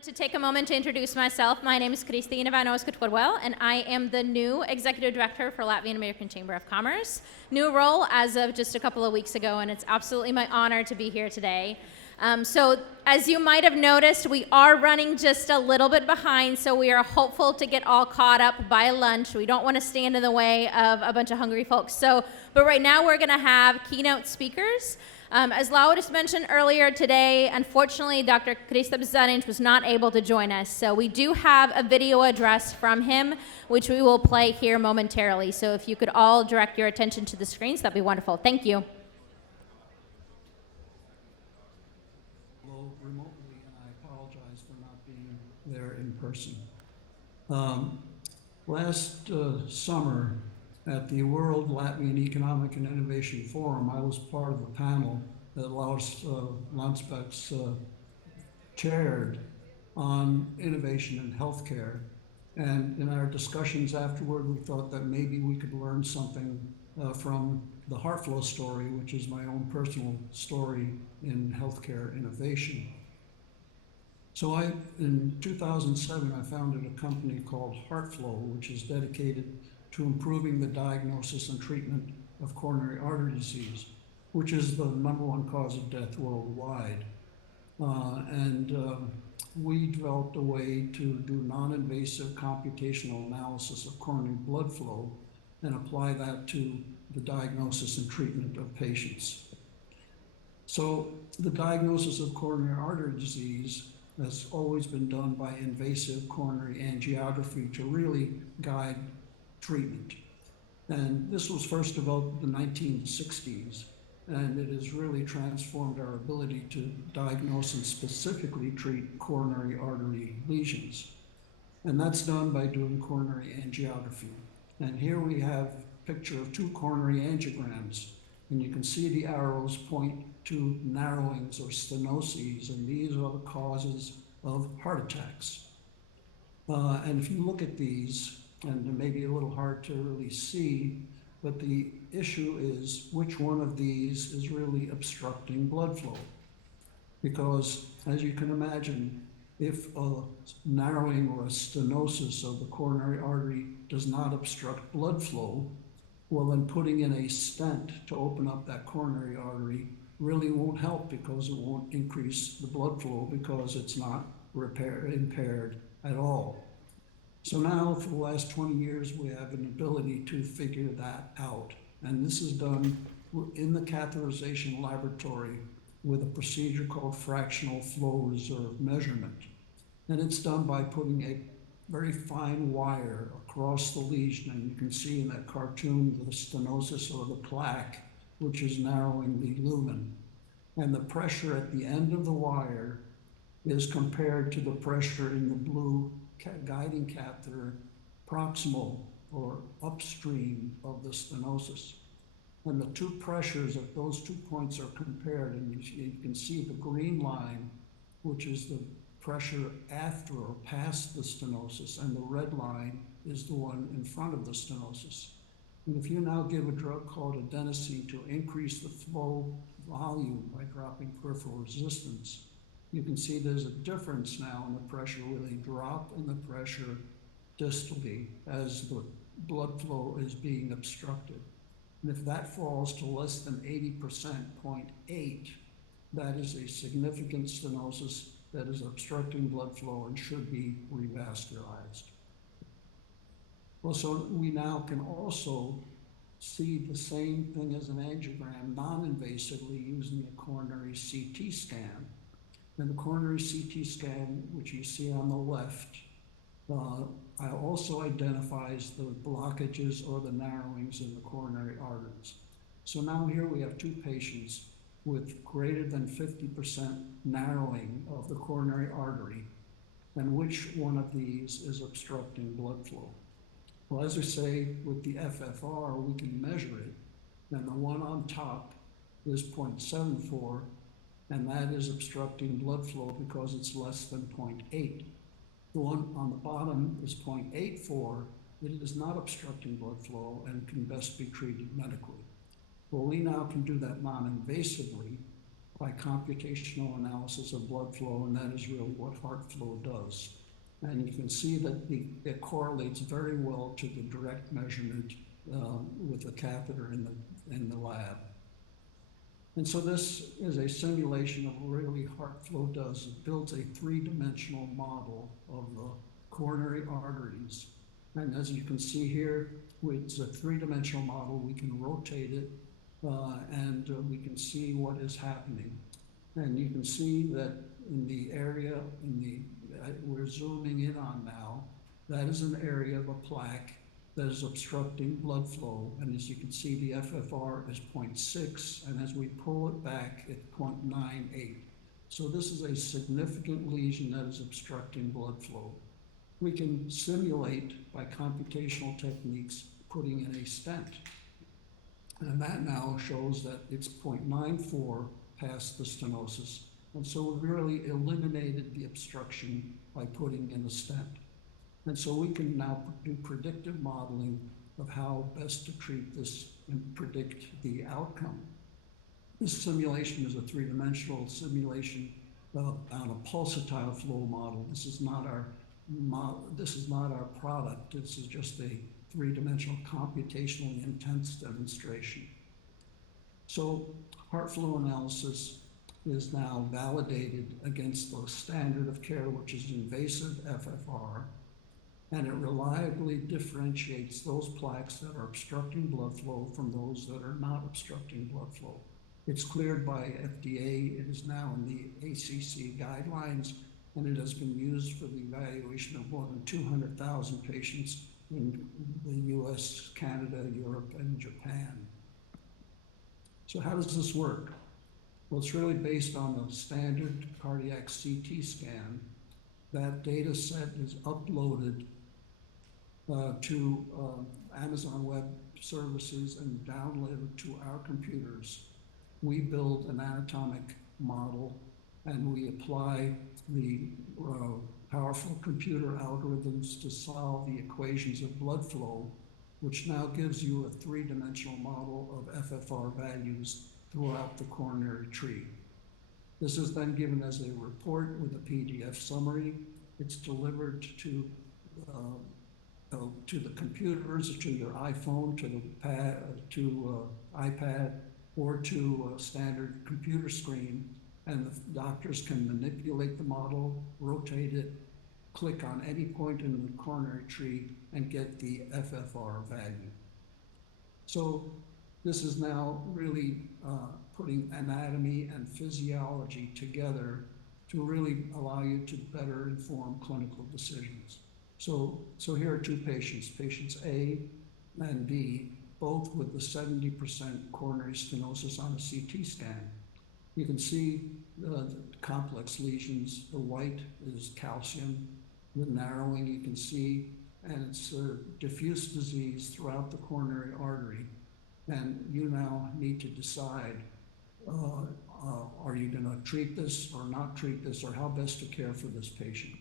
wanted to take a moment to introduce myself. My name is Kristina Vainoska-Twidwell, and I am the new Executive Director for Latvian American Chamber of Commerce. New role as of just a couple of weeks ago, and it's absolutely my honor to be here today. So as you might have noticed, we are running just a little bit behind, so we are hopeful to get all caught up by lunch. We don't want to stand in the way of a bunch of hungry folks. But right now we're going to have keynote speakers. As Laurits mentioned earlier today, unfortunately, Dr. Kristaps Zarins was not able to join us. So we do have a video address from him, which we will play here momentarily. So if you could all direct your attention to the screens, that'd be wonderful. Thank you. Remotely, and I apologize for not being there in person. Last summer at the World Latvian Economic and Innovation Forum, I was part of a panel that Laurits Landsbergs chaired on innovation in healthcare. And in our discussions afterward, we thought that maybe we could learn something from the HeartFlow story, which is my own personal story in healthcare innovation. So in 2007, I founded a company called HeartFlow, which is dedicated to improving the diagnosis and treatment of coronary artery disease, which is the #1 cause of death worldwide. We developed a way to do non-invasive computational analysis of coronary blood flow and apply that to the diagnosis and treatment of patients. So the diagnosis of coronary artery disease has always been done by invasive coronary angiography to really guide treatment. And this was first developed in the 1960s, and it has really transformed our ability to diagnose and specifically treat coronary artery lesions. And that's done by doing coronary angiography. And here we have a picture of 2 coronary angiograms, and you can see the arrows point to narrowings or stenoses, and these are the causes of heart attacks. And if you look at these, and it may be a little hard to really see, but the issue is which one of these is really obstructing blood flow. Because as you can imagine, if a narrowing or a stenosis of the coronary artery does not obstruct blood flow, well then putting in a stent to open up that coronary artery really won't help, because it won't increase the blood flow because it's not impaired at all. So now for the last 20 years, we have an ability to figure that out. And this is done in the catheterization laboratory with a procedure called fractional flow reserve measurement. And it's done by putting a very fine wire across the lesion. And you can see in that cartoon the stenosis or the plaque, which is narrowing the lumen. And the pressure at the end of the wire is compared to the pressure in the blue guiding catheter proximal or upstream of the stenosis. And the 2 pressures at those 2 points are compared, and you can see the green line, which is the pressure after or past the stenosis, and the red line is the one in front of the stenosis. And if you now give a drug called adenosine to increase the flow volume by dropping peripheral resistance, you can see there's a difference now in the pressure where they drop in the pressure distally as the blood flow is being obstructed. And if that falls to less than 80%, 0.8, that is a significant stenosis that is obstructing blood flow and should be revascularized. Well, so we now can also see the same thing as an angiogram non-invasively using a coronary CT scan. And the coronary CT scan, which you see on the left, also identifies the blockages or the narrowings in the coronary arteries. So now here we have 2 patients with greater than 50% narrowing of the coronary artery, and which one of these is obstructing blood flow. Well, as we say, with the FFR, we can measure it, and the one on top is 0.74, and that is obstructing blood flow because it's less than 0.8. The one on the bottom is 0.84. It is not obstructing blood flow and can best be treated medically. Well, we now can do that non-invasively by computational analysis of blood flow, and that is really what heart flow does. And you can see that it correlates very well to the direct measurement with the catheter in the lab. And so this is a simulation of what really heart flow does. It builds a three-dimensional model of the coronary arteries. And as you can see here, it's a three-dimensional model. We can rotate it and we can see what is happening. And you can see that in the area we're zooming in on now, that is an area of a plaque that is obstructing blood flow. And as you can see, the FFR is 0.6, and as we pull it back, it's 0.98. So this is a significant lesion that is obstructing blood flow. We can simulate by computational techniques putting in a stent. And that now shows that it's 0.94 past the stenosis. And so we really eliminated the obstruction by putting in a stent. And so we can now do predictive modeling of how best to treat this and predict the outcome. This simulation is a three-dimensional simulation on a pulsatile flow model. This is not our product. This is just a three-dimensional computationally intense demonstration. So heart flow analysis is now validated against the standard of care, which is invasive FFR, and it reliably differentiates those plaques that are obstructing blood flow from those that are not obstructing blood flow. It's cleared by FDA. It is now in the LACC guidelines, and it has been used for the evaluation of more than 200,000 patients in the US, Canada, Europe, and Japan. So how does this work? Well, it's really based on a standard cardiac CT scan. That data set is uploaded to Amazon Web Services and downloaded to our computers. We build an anatomic model and we apply the powerful computer algorithms to solve the equations of blood flow, which now gives you a three-dimensional model of FFR values throughout the coronary tree. This is then given as a report with a PDF summary. It's delivered to the computers, to your iPhone, to the pad, to iPad, or to a standard computer screen, and the doctors can manipulate the model, rotate it, click on any point in the coronary tree, and get the FFR value. So this is now really putting anatomy and physiology together to really allow you to better inform clinical decisions. So here are two patients, patients A and B, both with the 70% coronary stenosis on a CT scan. You can see the complex lesions. The white is calcium. The narrowing you can see, and it's a diffuse disease throughout the coronary artery. And you now need to decide, are you going to treat this or not treat this, or how best to care for this patient?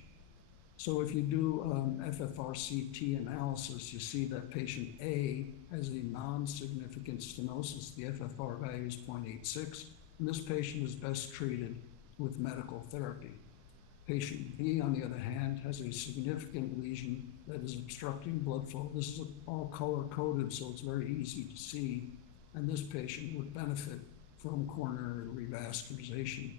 So if you do FFR-CT analysis, you see that patient A has a non-significant stenosis. The FFR value is 0.86, and this patient is best treated with medical therapy. Patient B, on the other hand, has a significant lesion that is obstructing blood flow. This is all color-coded, so it's very easy to see, and this patient would benefit from coronary revascularization.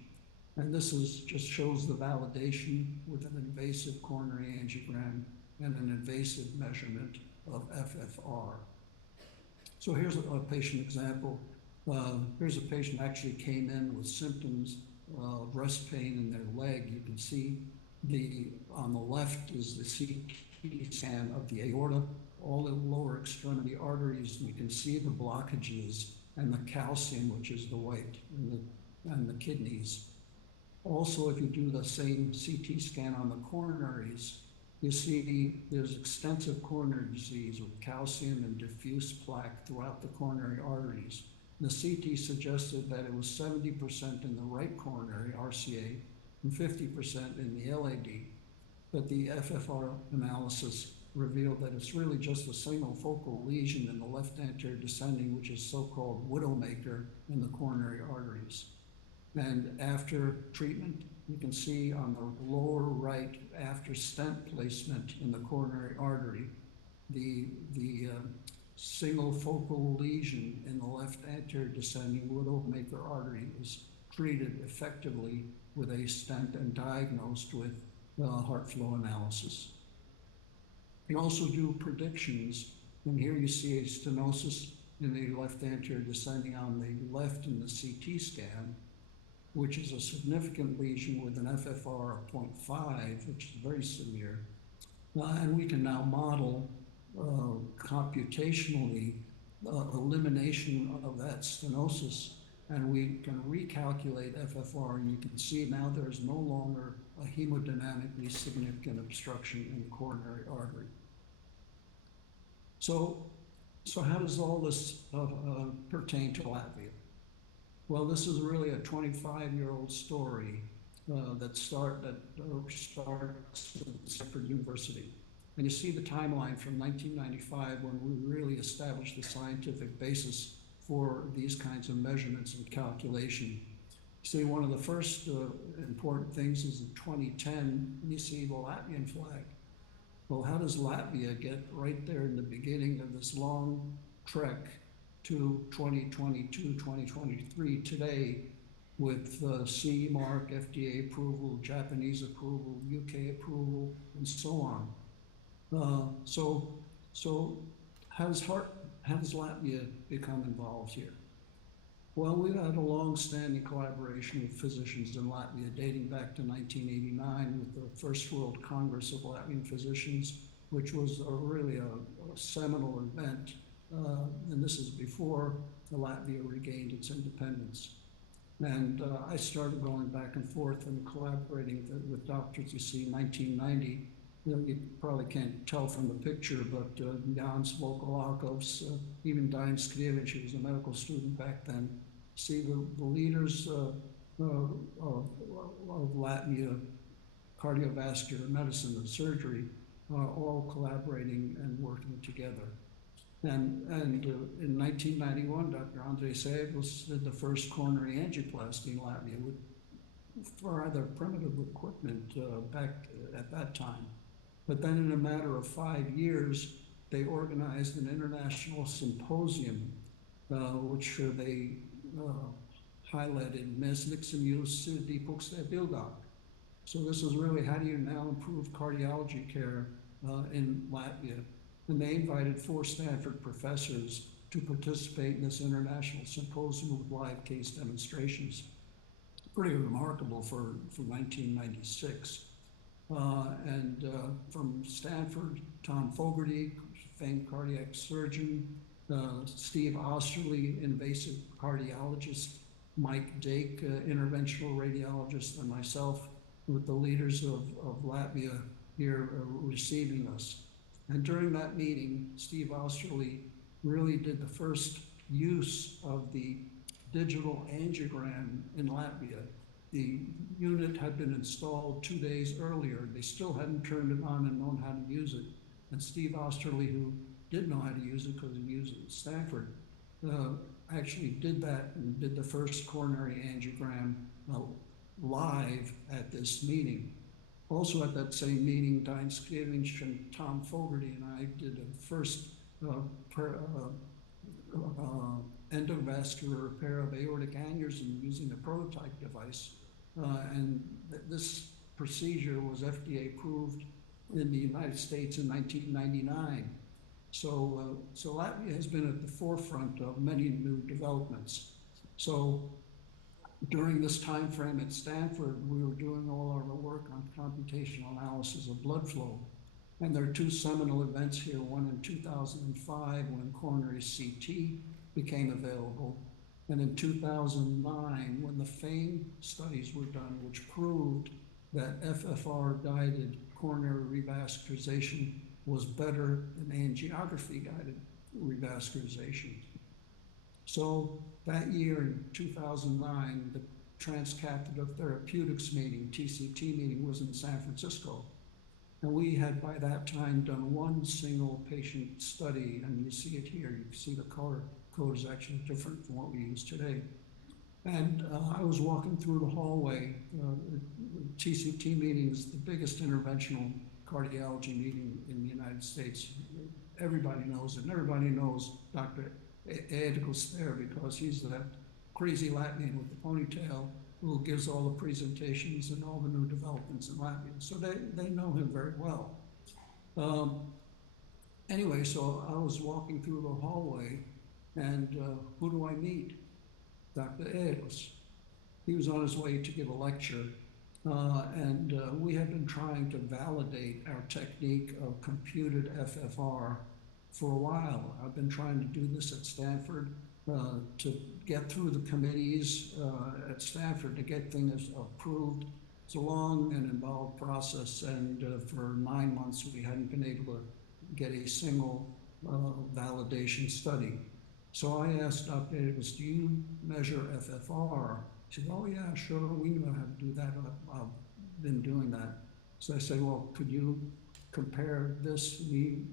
And this just shows the validation with an invasive coronary angiogram and an invasive measurement of FFR. So here's a patient example. Here's a patient actually came in with symptoms of breast pain in their leg. You can see on the left is the CT scan of the aorta, all the lower extremity arteries. You can see the blockages and the calcium, which is the white, and the kidneys. Also, if you do the same CT scan on the coronaries, you see there's extensive coronary disease with calcium and diffuse plaque throughout the coronary arteries. The CT suggested that it was 70% in the right coronary, RCA, and 50% in the LAD. But the FFR analysis revealed that it's really just a single focal lesion in the left anterior descending, which is so-called widowmaker in the coronary arteries. And after treatment, you can see on the lower right, after stent placement in the coronary artery, the single focal lesion in the left anterior descending widowmaker artery is treated effectively with a stent and diagnosed with heart flow analysis. You can also do predictions, and here you see a stenosis in the left anterior descending on the left in the CT scan, which is a significant lesion with an FFR of 0.5, which is very severe. And we can now model computationally elimination of that stenosis, and we can recalculate FFR, and you can see now there's no longer a hemodynamically significant obstruction in the coronary artery. So how does all this pertain to Latvia? Well, this is really a 25-year-old story that starts at Stanford University. And you see the timeline from 1995 when we really established the scientific basis for these kinds of measurements and calculation. You see, one of the first important things is in 2010, you see the Latvian flag. Well, how does Latvia get right there in the beginning of this long trek to 2022, 2023 today with CE mark, FDA approval, Japanese approval, UK approval, and so on. So how does Latvia become involved here? Well, we've had a long-standing collaboration with physicians in Latvia dating back to 1989 with the First World Congress of Latvian Physicians, which was really a seminal event. And this is before Latvia regained its independence. And I started going back and forth and collaborating with doctors. You see, 1990, you probably can't tell from the picture, but Jans Vokolakos, even Diane Skrievic, who was a medical student back then. See, the leaders of Latvia, cardiovascular medicine and surgery, are all collaborating and working together. And in 1991, Dr. Andrei Seibels did the first coronary angioplasty in Latvia with rather primitive equipment back at that time. But then in a matter of 5 years, they organized an international symposium, which they highlighted Mesniksam Dipukste Bildāk. So this is really how do you now improve cardiology care in Latvia. And they invited 4 Stanford professors to participate in this international symposium with live case demonstrations. Pretty remarkable for 1996. And from Stanford, Tom Fogarty, famed cardiac surgeon, Steve Osterly, invasive cardiologist, Mike Dake, interventional radiologist, and myself with the leaders of Latvia here receiving us. And during that meeting, Steve Osterly really did the first use of the digital angiogram in Latvia. The unit had been installed 2 days earlier. They still hadn't turned it on and known how to use it. And Steve Osterly, who did know how to use it because he used it at Stanford, actually did that and did the first coronary angiogram live at this meeting. Also at that same meeting, Diane Skrievic and Tom Fogarty and I did a first endovascular repair of aortic aneurysm using a prototype device. And this procedure was FDA approved in the United States in 1999. So Latvia has been at the forefront of many new developments. So during this time frame at Stanford, we were doing all our work on computational analysis of blood flow. And there are 2 seminal events here, one in 2005 when coronary CT became available, and in 2009 when the FAME studies were done, which proved that FFR-guided coronary revascularization was better than angiography-guided revascularization. So that year in 2009, the Transcatheter Therapeutics meeting, TCT meeting, was in San Francisco. And we had by that time done 1 single patient study, and you see it here. You can see the color code is actually different from what we use today. And I was walking through the hallway. TCT meeting is the biggest interventional cardiology meeting in the United States. Everybody knows it, and everybody knows Dr. Edgles there because he's that crazy Latvian with the ponytail who gives all the presentations and all the new developments in Latvia. So they know him very well. Anyway, so I was walking through the hallway, and who do I meet? Dr. Edgles. He was on his way to give a lecture, and we had been trying to validate our technique of computed FFR for a while. I've been trying to do this at Stanford to get through the committees at Stanford to get things approved. It's a long and involved process, and for 9 months we hadn't been able to get a single validation study. So I asked Dr. Edgles, do you measure FFR? She said, oh yeah, sure, we know how to do that. I've been doing that. So I said, well, could you compare this? He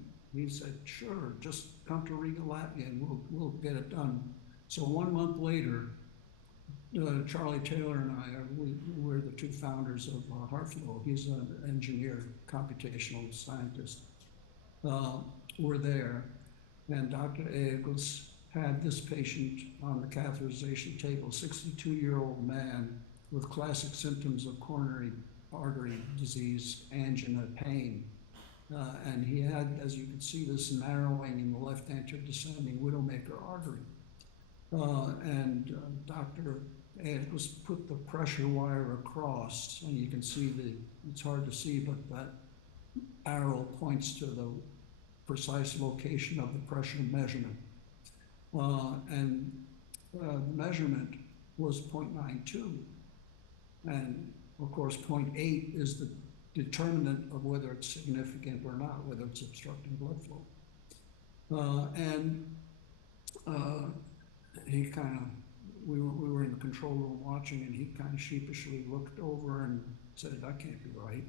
said, sure, just come to Riga, Latvia, and we'll get it done. So 1 month later, Charlie Taylor and we're the two founders of HeartFlow. He's an engineer, computational scientist. We're there, and Dr. Edgles had this patient on the catheterization table, 62-year-old man with classic symptoms of coronary artery disease, angina, pain. And he had, as you can see, this narrowing in the left anterior descending widowmaker artery. Dr. Edgles put the pressure wire across, and you can see it's hard to see, but that arrow points to the precise location of the pressure measurement. The measurement was 0.92. And of course, 0.8 is the determinant of whether it's significant or not, whether it's obstructing blood flow. He kind of, we were in the control room watching, and he kind of sheepishly looked over and said, that can't be right.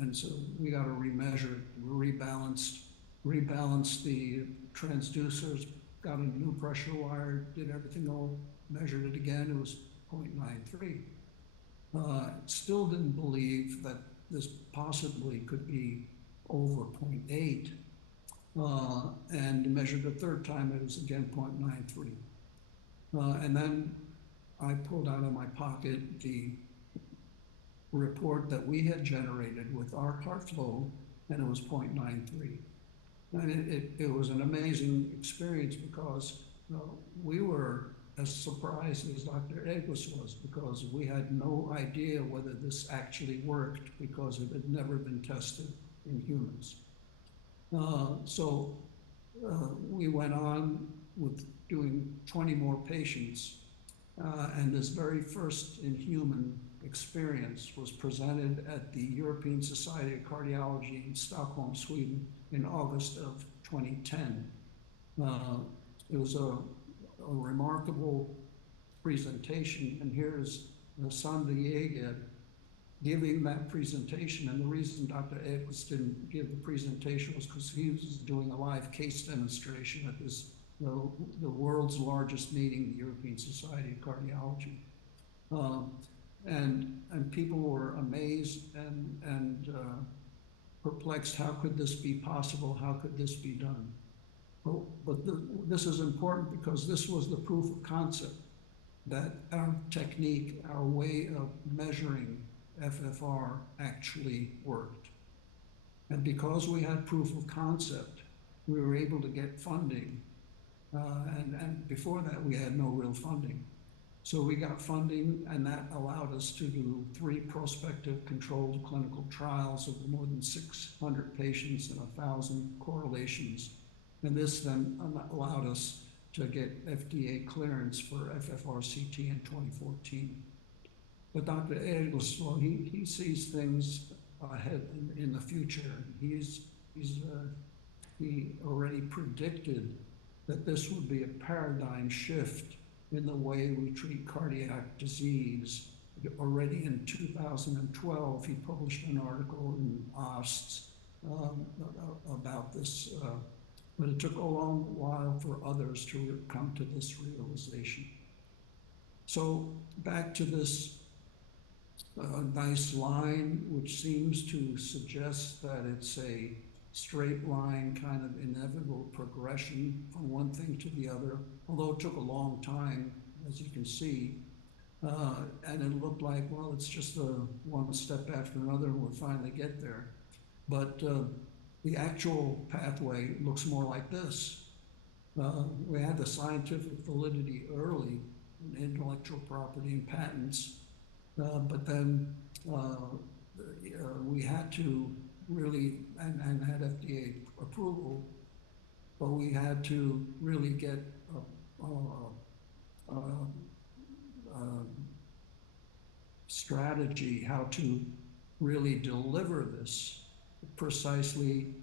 And so we got to remeasure it. We rebalanced the transducers, got a new pressure wire, did everything all, measured it again, it was 0.93. Still didn't believe that this possibly could be over 0.8. And measured the third time, it was again 0.93. And then I pulled out of my pocket the report that we had generated with our HeartFlow, and it was 0.93. And it was an amazing experience because we were as surprised as Dr. Edgles was, because we had no idea whether this actually worked because it had never been tested in humans. We went on with doing 20 more patients, and this very first in-human experience was presented at the European Society of Cardiology in Stockholm, Sweden in August of 2010. It was a remarkable presentation, and here's Sandra Jäger giving that presentation. And the reason Dr. Edgles didn't give the presentation was because he was doing a live case demonstration at this, the world's largest meeting, the European Society of Cardiology. And people were amazed and perplexed. How could this be possible? How could this be done? This is important because this was the proof of concept that our technique, our way of measuring FFR actually worked. And because we had proof of concept, we were able to get funding. And before that, we had no real funding. So we got funding, and that allowed us to do 3 prospective controlled clinical trials of more than 600 patients and 1,000 correlations. And this then allowed us to get FDA clearance for FFRCT in 2014. But Dr. Edgles, well, he sees things ahead in the future. He already predicted that this would be a paradigm shift in the way we treat cardiac disease. Already in 2012, he published an article in OSTS about this, but it took a long while for others to come to this realization. So back to this nice line, which seems to suggest that it's a straight line, kind of inevitable progression from one thing to the other, although it took a long time, as you can see. And it looked like, well, it's just one step after another, and we'll finally get there. But the actual pathway looks more like this. We had the scientific validity early in intellectual property and patents, but then we had to really, and had FDA approval, but we had to really get a strategy how to really deliver this precisely,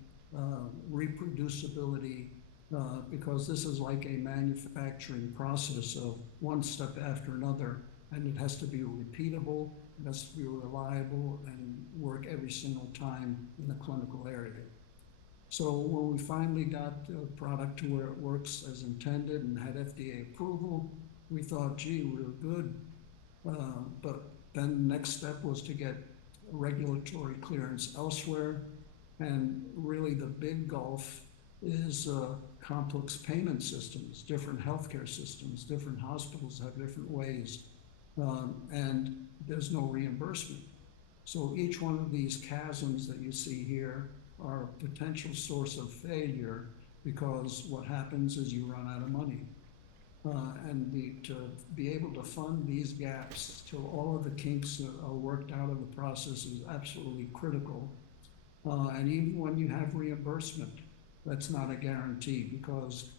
reproducibility, because this is like a manufacturing process of one step after another, and it has to be repeatable, it has to be reliable, and work every single time in the clinical area. So when we finally got the product to where it works as intended and had FDA approval, we thought, gee, we're good. But then the next step was to get regulatory clearance elsewhere. And really the big gulf is complex payment systems, different healthcare systems, different hospitals have different ways, and there's no reimbursement. So each one of these chasms that you see here are a potential source of failure, because what happens is you run out of money. To be able to fund these gaps till all of the kinks are worked out of the process is absolutely critical. And even when you have reimbursement, that's not a guarantee, because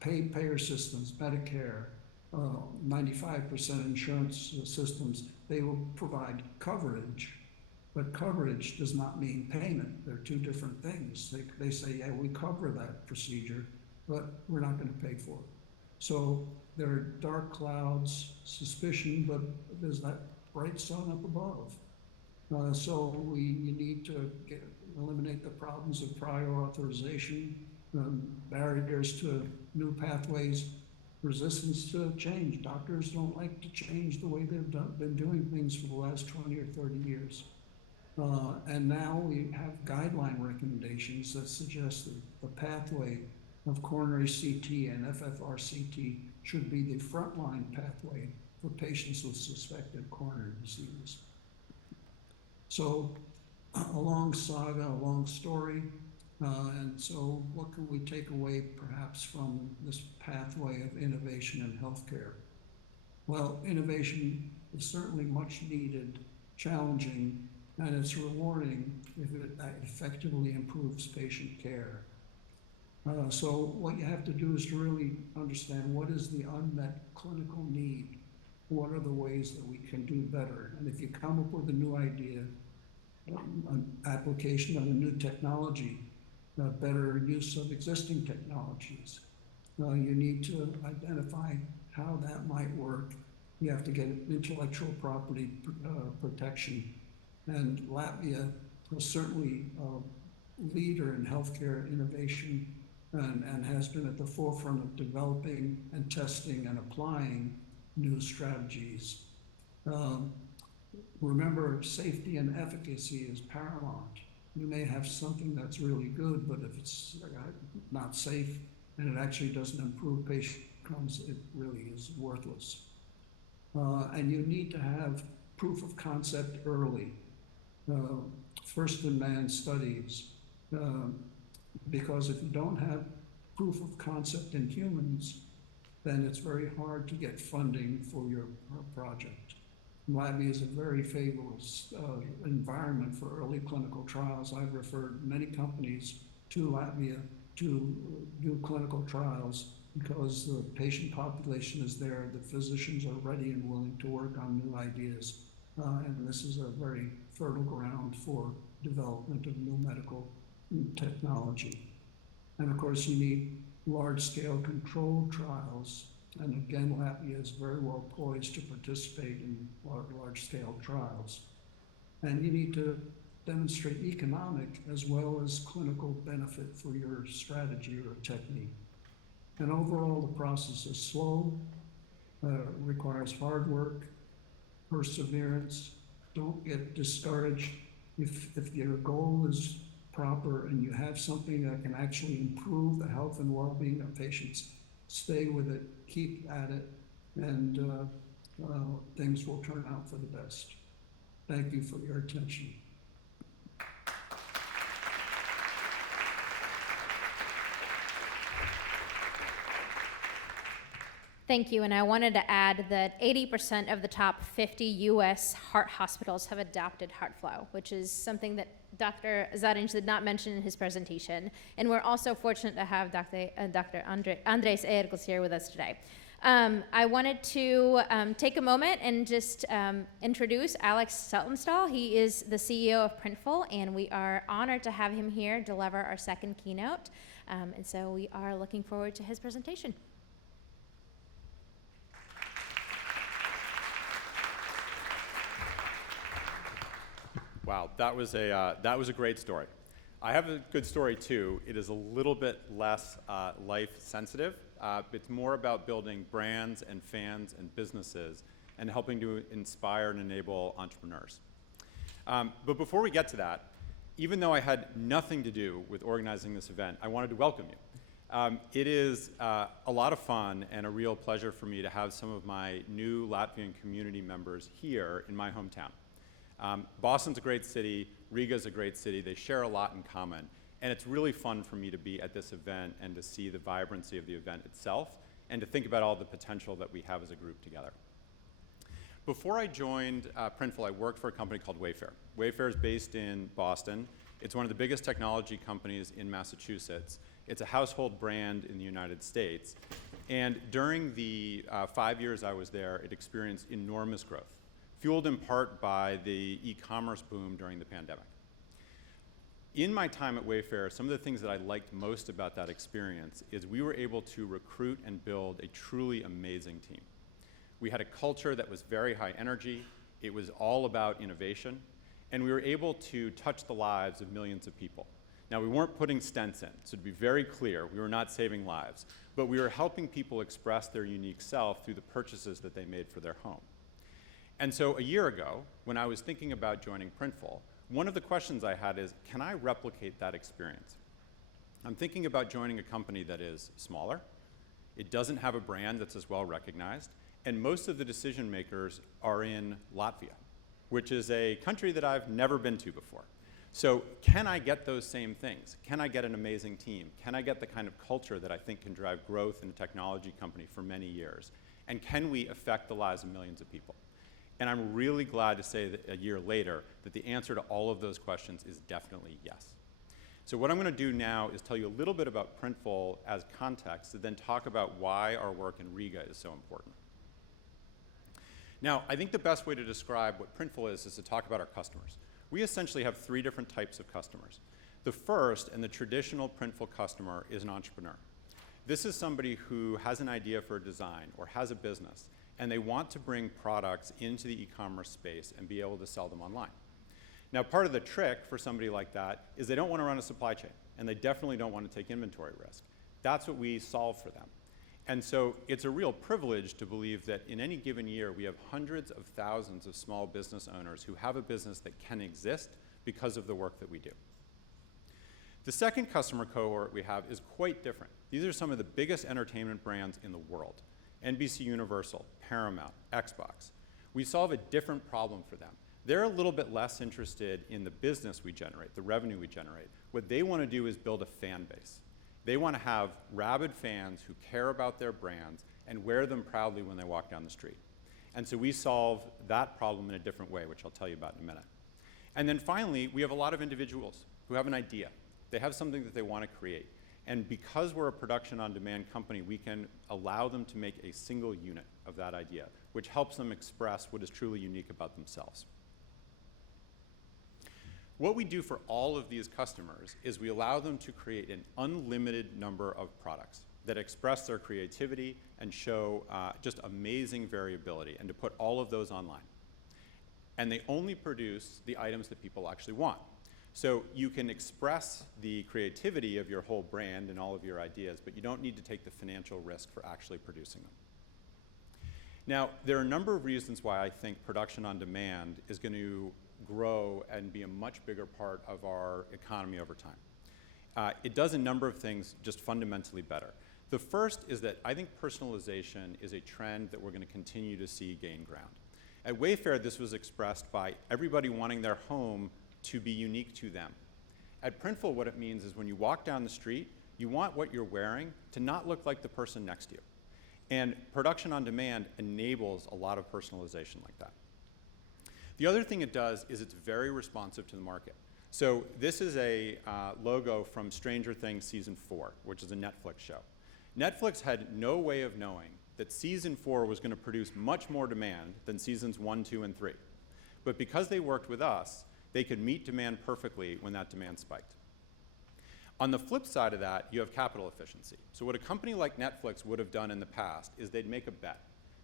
payer systems, Medicare, 95% insurance systems, they will provide coverage, but coverage does not mean payment. They're two different things. They say, yeah, we cover that procedure, but we're not going to pay for it. So there are dark clouds, suspicion, but there's that bright sun up above. So you need to eliminate the problems of prior authorization, barriers to new pathways, resistance to change. Doctors don't like to change the way they've been doing things for the last 20 or 30 years. And now we have guideline recommendations that suggest that the pathway of coronary CT and FFRCT should be the frontline pathway for patients with suspected coronary disease. So a long saga, a long story. And so what can we take away perhaps from this pathway of innovation in healthcare? Well, innovation is certainly much needed, challenging, and it's rewarding if it effectively improves patient care. So what you have to do is to really understand what is the unmet clinical need. What are the ways that we can do better? And if you come up with a new idea, an application of a new technology, better use of existing technologies, you need to identify how that might work. You have to get intellectual property protection. And Latvia was certainly a leader in healthcare innovation and has been at the forefront of developing and testing and applying new strategies. Remember, safety and efficacy is paramount. You may have something that's really good, but if it's not safe and it actually doesn't improve patient outcomes, it really is worthless. And you need to have proof of concept early, first-in-man studies, because if you don't have proof of concept in humans, then it's very hard to get funding for your project. Latvia is a very favorable environment for early clinical trials. I've referred many companies to Latvia to do clinical trials because the patient population is there, the physicians are ready and willing to work on new ideas. And this is a very fertile ground for development of new medical technology. And of course, you need large-scale controlled trials. And again, Latvia is very well poised to participate in large-scale trials. And you need to demonstrate economic as well as clinical benefit for your strategy or technique. And overall, the process is slow, requires hard work, perseverance. Don't get discouraged. If your goal is proper and you have something that can actually improve the health and well-being of patients, stay with it, keep at it, and things will turn out for the best. Thank you for your attention. Thank you, and I wanted to add that 80% of the top 50 US heart hospitals have adopted HeartFlow, which is something that Dr. Zarins did not mention in his presentation. And we're also fortunate to have Dr. Andres Ergles here with us today. I wanted to take a moment and just introduce Alex Saltonstall. He is the CEO of Printful, and we are honored to have him here deliver our second keynote. And so we are looking forward to his presentation. Wow, that was a great story. I have a good story too. It is a little bit less life sensitive. It's more about building brands and fans and businesses and helping to inspire and enable entrepreneurs. But before we get to that, even though I had nothing to do with organizing this event, I wanted to welcome you. It is a lot of fun and a real pleasure for me to have some of my new Latvian community members here in my hometown. Boston's a great city, Riga's a great city, they share a lot in common, and it's really fun for me to be at this event and to see the vibrancy of the event itself and to think about all the potential that we have as a group together. Before I joined Printful, I worked for a company called Wayfair. Wayfair is based in Boston. It's one of the biggest technology companies in Massachusetts. It's a household brand in the United States, and during the 5 years I was there, it experienced enormous growth, fueled in part by the e-commerce boom during the pandemic. In my time at Wayfair, some of the things that I liked most about that experience is we were able to recruit and build a truly amazing team. We had a culture that was very high energy, it was all about innovation, and we were able to touch the lives of millions of people. Now, we weren't putting stents in, so to be very clear, we were not saving lives, but we were helping people express their unique self through the purchases that they made for their home. And so a year ago, when I was thinking about joining Printful, one of the questions I had is, can I replicate that experience? I'm thinking about joining a company that is smaller, it doesn't have a brand that's as well recognized, and most of the decision makers are in Latvia, which is a country that I've never been to before. So can I get those same things? Can I get an amazing team? Can I get the kind of culture that I think can drive growth in a technology company for many years? And can we affect the lives of millions of people? And I'm really glad to say that a year later that the answer to all of those questions is definitely yes. So what I'm going to do now is tell you a little bit about Printful as context and then talk about why our work in Riga is so important. Now, I think the best way to describe what Printful is to talk about our customers. We essentially have 3 different types of customers. The first and the traditional Printful customer is an entrepreneur. This is somebody who has an idea for a design or has a business, and they want to bring products into the e-commerce space and be able to sell them online. Now, part of the trick for somebody like that is they don't want to run a supply chain, and they definitely don't want to take inventory risk. That's what we solve for them. And so it's a real privilege to believe that in any given year, we have hundreds of thousands of small business owners who have a business that can exist because of the work that we do. The second customer cohort we have is quite different. These are some of the biggest entertainment brands in the world. NBC Universal, Paramount, Xbox. We solve a different problem for them. They're a little bit less interested in the business we generate, the revenue we generate. What they want to do is build a fan base. They want to have rabid fans who care about their brands and wear them proudly when they walk down the street. And so we solve that problem in a different way, which I'll tell you about in a minute. And then finally, we have a lot of individuals who have an idea. They have something that they want to create. And because we're a production-on-demand company, we can allow them to make a single unit of that idea, which helps them express what is truly unique about themselves. What we do for all of these customers is we allow them to create an unlimited number of products that express their creativity and show just amazing variability, and to put all of those online. And they only produce the items that people actually want. So you can express the creativity of your whole brand and all of your ideas, but you don't need to take the financial risk for actually producing them. Now, there are a number of reasons why I think production on demand is going to grow and be a much bigger part of our economy over time. It does a number of things just fundamentally better. The first is that I think personalization is a trend that we're going to continue to see gain ground. At Wayfair, this was expressed by everybody wanting their home to be unique to them. At Printful, what it means is when you walk down the street, you want what you're wearing to not look like the person next to you. And production on demand enables a lot of personalization like that. The other thing it does is it's very responsive to the market. So this is a logo from Stranger Things Season 4, which is a Netflix show. Netflix had no way of knowing that Season 4 was going to produce much more demand than Seasons 1, 2, and 3. But because they worked with us, they could meet demand perfectly when that demand spiked. On the flip side of that, you have capital efficiency. So what a company like Netflix would have done in the past is they'd make a bet.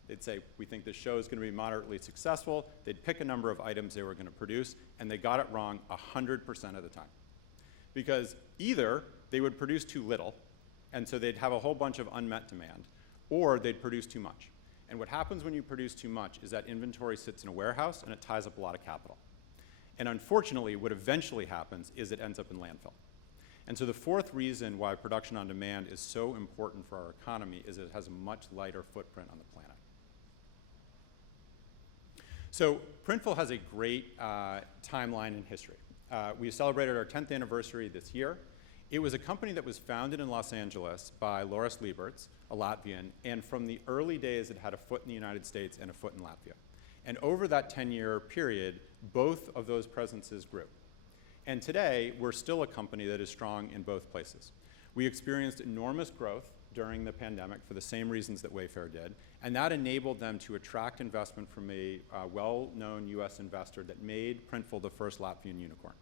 They'd say, we think this show is going to be moderately successful. They'd pick a number of items they were going to produce, and they got it wrong 100% of the time. Because either they would produce too little, and so they'd have a whole bunch of unmet demand, or they'd produce too much. And what happens when you produce too much is that inventory sits in a warehouse, and it ties up a lot of capital. And unfortunately, what eventually happens is it ends up in landfill. And so the fourth reason why production on demand is so important for our economy is it has a much lighter footprint on the planet. So Printful has a great timeline in history. We celebrated our 10th anniversary this year. It was a company that was founded in Los Angeles by Loris Lieberts, a Latvian, and from the early days it had a foot in the United States and a foot in Latvia. And over that 10-year period, both of those presences grew. And today, we're still a company that is strong in both places. We experienced enormous growth during the pandemic for the same reasons that Wayfair did, and that enabled them to attract investment from a well-known US investor that made Printful the first Latvian unicorn.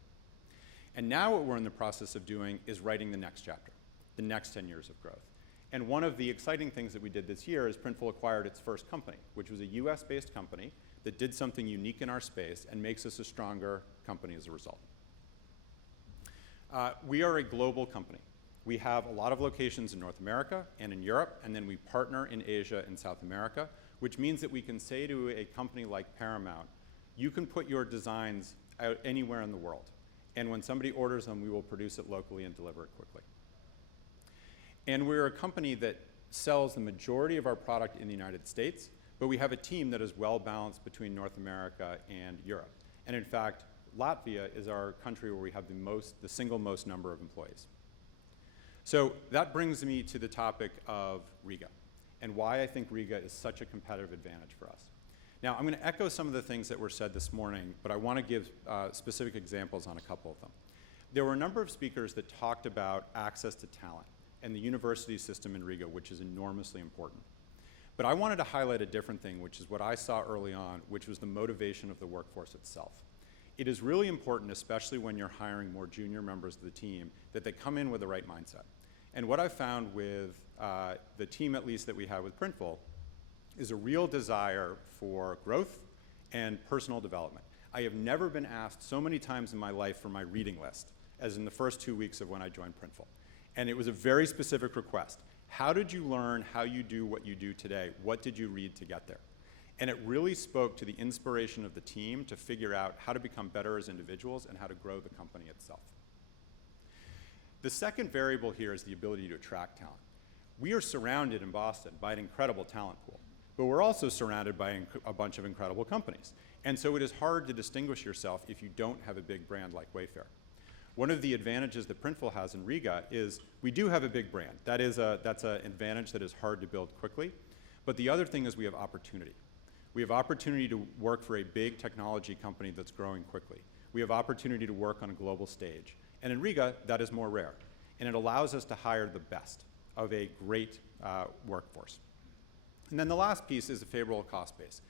And now what we're in the process of doing is writing the next chapter, the next 10 years of growth. And one of the exciting things that we did this year is Printful acquired its first company, which was a US-based company that did something unique in our space and makes us a stronger company as a result. We are a global company. We have a lot of locations in North America and in Europe, and then we partner in Asia and South America, which means that we can say to a company like Paramount, you can put your designs out anywhere in the world. And when somebody orders them, we will produce it locally and deliver it quickly. And we're a company that sells the majority of our product in the United States, but we have a team that is well balanced between North America and Europe. And in fact, Latvia is our country where we have the single most number of employees. So that brings me to the topic of Riga and why I think Riga is such a competitive advantage for us. Now, I'm going to echo some of the things that were said this morning, but I want to give specific examples on a couple of them. There were a number of speakers that talked about access to talent and the university system in Riga, which is enormously important. But I wanted to highlight a different thing, which is what I saw early on, which was the motivation of the workforce itself. It is really important, especially when you're hiring more junior members of the team, that they come in with the right mindset. And what I've found with the team, at least that we have with Printful, is a real desire for growth and personal development. I have never been asked so many times in my life for my reading list as in the first 2 weeks of when I joined Printful. And it was a very specific request. How did you learn how you do what you do today? What did you read to get there? And it really spoke to the inspiration of the team to figure out how to become better as individuals and how to grow the company itself. The second variable here is the ability to attract talent. We are surrounded in Boston by an incredible talent pool, but we're also surrounded by a bunch of incredible companies. And so it is hard to distinguish yourself if you don't have a big brand like Wayfair. One of the advantages that Printful has in Riga is we do have a big brand. That's an advantage that is hard to build quickly. But the other thing is we have opportunity. We have opportunity to work for a big technology company that's growing quickly. We have opportunity to work on a global stage. And in Riga, that is more rare. And it allows us to hire the best of a great workforce. And then the last piece is a favorable cost base.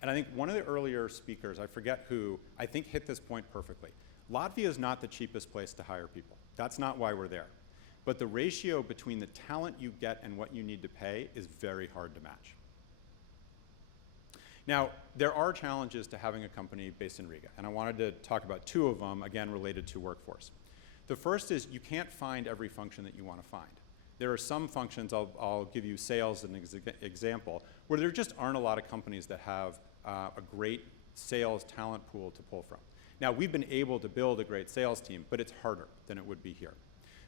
And I think one of the earlier speakers, I forget who, I think hit this point perfectly. Latvia is not the cheapest place to hire people. That's not why we're there. But the ratio between the talent you get and what you need to pay is very hard to match. Now, there are challenges to having a company based in Riga, and I wanted to talk about two of them, again, related to workforce. The first is you can't find every function that you want to find. There are some functions, I'll give you sales as an example, where there just aren't a lot of companies that have a great sales talent pool to pull from. Now, we've been able to build a great sales team, but it's harder than it would be here.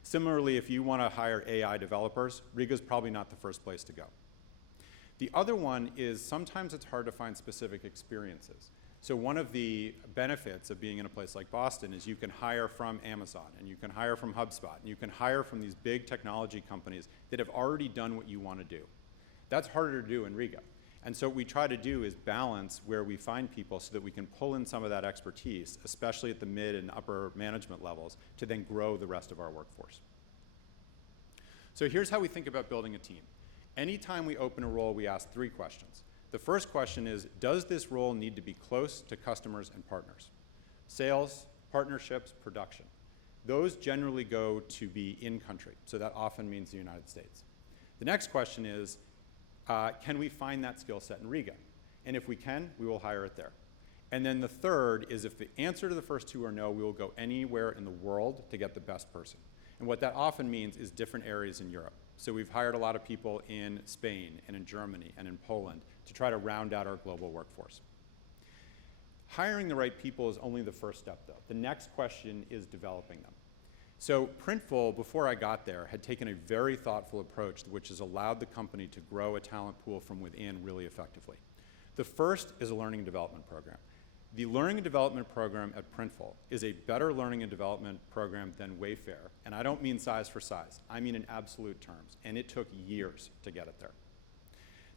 Similarly, if you want to hire AI developers, Riga's probably not the first place to go. The other one is sometimes it's hard to find specific experiences. So one of the benefits of being in a place like Boston is you can hire from Amazon, and you can hire from HubSpot, and you can hire from these big technology companies that have already done what you want to do. That's harder to do in Riga. And so what we try to do is balance where we find people so that we can pull in some of that expertise, especially at the mid and upper management levels, to then grow the rest of our workforce. So here's how we think about building a team. Anytime we open a role, we ask 3 questions. The first question is, does this role need to be close to customers and partners? Sales, partnerships, production. Those generally go to be in country, so that often means the United States. The next question is, can we find that skill set in Riga? And if we can, we will hire it there. And then the third is, if the answer to the first 2 are no, we will go anywhere in the world to get the best person. And what that often means is different areas in Europe. So we've hired a lot of people in Spain and in Germany and in Poland to try to round out our global workforce. Hiring the right people is only the first step, though. The next question is developing them. So Printful, before I got there, had taken a very thoughtful approach which has allowed the company to grow a talent pool from within really effectively. The first is a learning and development program. The learning and development program at Printful is a better learning and development program than Wayfair, and I don't mean size for size, I mean in absolute terms, and it took years to get it there.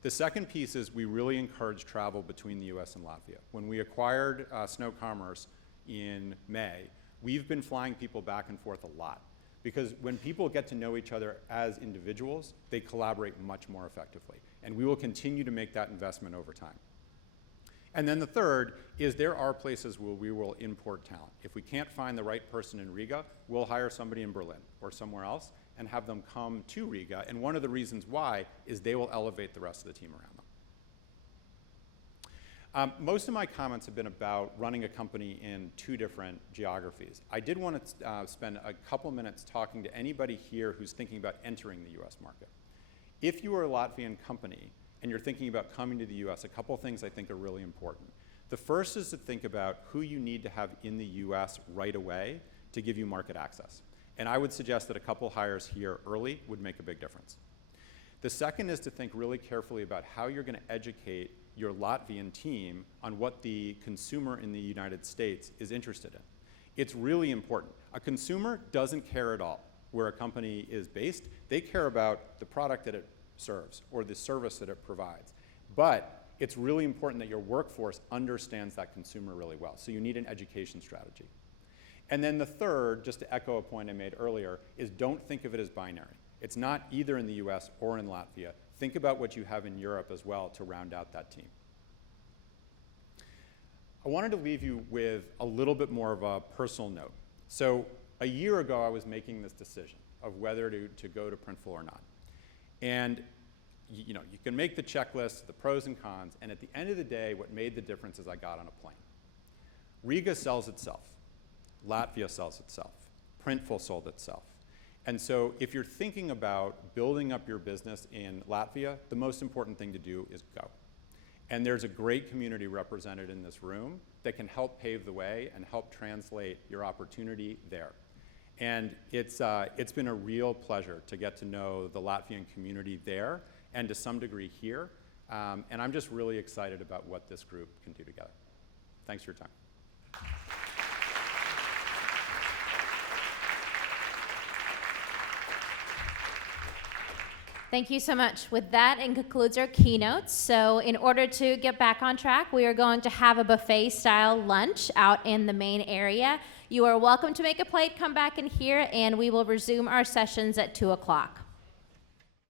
The second piece is we really encourage travel between the US and Latvia. When we acquired Snow Commerce in May, we've been flying people back and forth a lot, because when people get to know each other as individuals, they collaborate much more effectively, and we will continue to make that investment over time. And then the third is there are places where we will import talent. If we can't find the right person in Riga, we'll hire somebody in Berlin or somewhere else and have them come to Riga. And one of the reasons why is they will elevate the rest of the team around them. Most of my comments have been about running a company in 2 different geographies. I did want to spend a couple minutes talking to anybody here who's thinking about entering the US market. If you are a Latvian company, and you're thinking about coming to the US, a couple things I think are really important. The first is to think about who you need to have in the US right away to give you market access. And I would suggest that a couple hires here early would make a big difference. The second is to think really carefully about how you're going to educate your Latvian team on what the consumer in the United States is interested in. It's really important. A consumer doesn't care at all where a company is based. They care about the product that it serves or the service that it provides. But it's really important that your workforce understands that consumer really well. So you need an education strategy. And then the third, just to echo a point I made earlier, is don't think of it as binary. It's not either in the US or in Latvia. Think about what you have in Europe as well to round out that team. I wanted to leave you with a little bit more of a personal note. So a year ago, I was making this decision of whether to go to Printful or not. And you can make the checklist, the pros and cons, and at the end of the day, what made the difference is I got on a plane. Riga sells itself. Latvia sells itself. Printful sold itself. And so if you're thinking about building up your business in Latvia, the most important thing to do is go. And there's a great community represented in this room that can help pave the way and help translate your opportunity there. And it's been a real pleasure to get to know the Latvian community there and to some degree here. And I'm just really excited about what this group can do together. Thanks for your time. Thank you so much. With that, it concludes our keynote. So in order to get back on track, we are going to have a buffet-style lunch out in the main area. You are welcome to make a plate, come back in here, and we will resume our sessions at 2 o'clock.